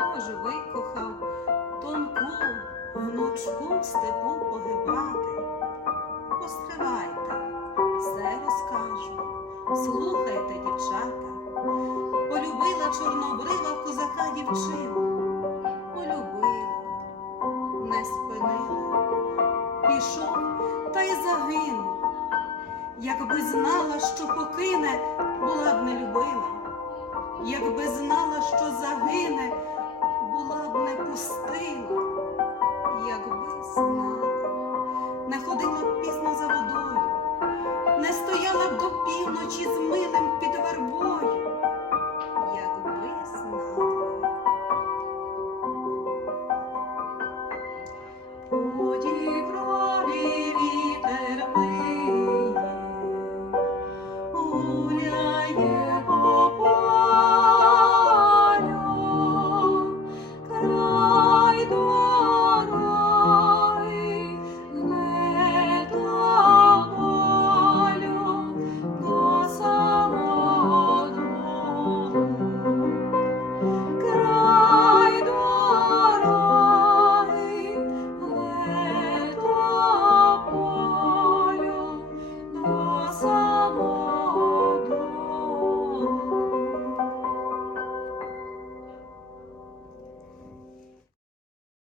хто викохав тонку гнучку в степу погибати? Постривайте, все розкажу, слухайте, дівчата, полюбила чорнобрива козака дівчину, полюбила, не спинила, пішов та й загинув. Якби знала, що покине, була б не любила, якби знала, що загине не пустила. Якби знала, не ходила пізно за водою, не стояла б до півночі з милим під